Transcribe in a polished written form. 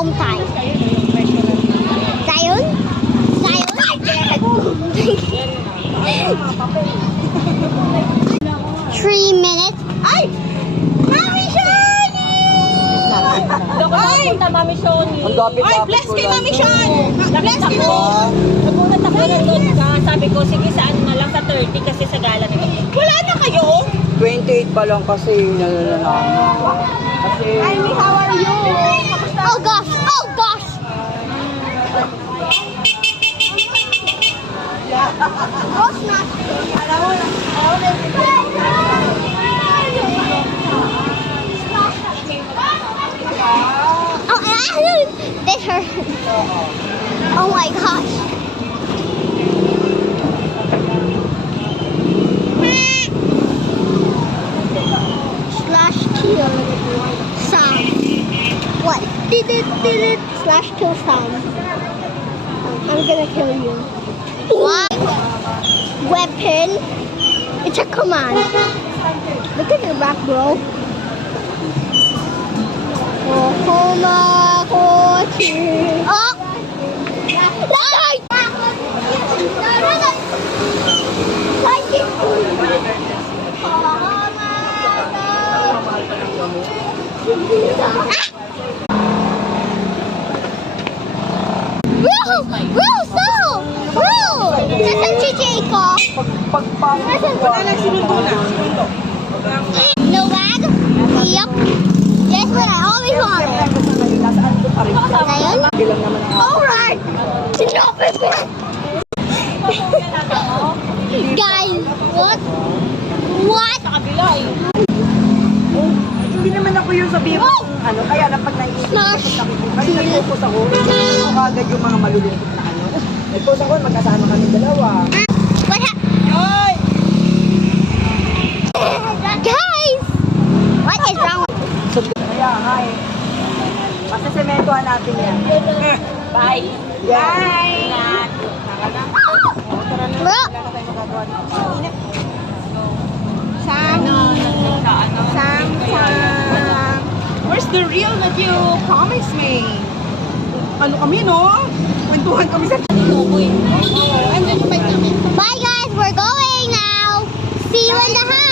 home time. Zion? Zion? 3 minutes. Ay! Mami Shani! Ay! Mami Shani. Ay, bless kay Mami Shani. Bless kay Mami. Nagulat ako na doon ka. Sabi ko, sige saan na lang sa 30 kasi sa gala nila. Wala na kayo? 28 pa lang kasi nalalala. Kasi Ay, how are you? Oh gosh! Oh gosh! Oh snap! Oh, this hurt. Oh my gosh. Slash kill sound. What? Did it slash kill sound. I'm gonna kill you. What? Weapon? It's a command. Look at your back, bro. Oh! Bro, stop! Bro! Nasaan si Jacob? Wala lang sinundo na. Luwag? Yup. Yes, but I always want it. Ngayon? Alright! Sinopin mo! Guys, what? What? Sa kabila eh. hindi naman ako yung sabihin mo. Ano, kaya lang pag naiisip ko, Slash kasi nag-focus ako, nag agad yung mga malulungkot na ano. Nag-focus ako, magkasama kami dalawa. What Yoy! Guys! What is wrong? Kaya, hi. Basta sementohan natin yan. Bye. Bye! Ingat. Bro! Sam! Sam! Where's the real that you promised me? Ano kami, no? Kwentuhan kami sa... Bye guys, we're going now. See you in the house.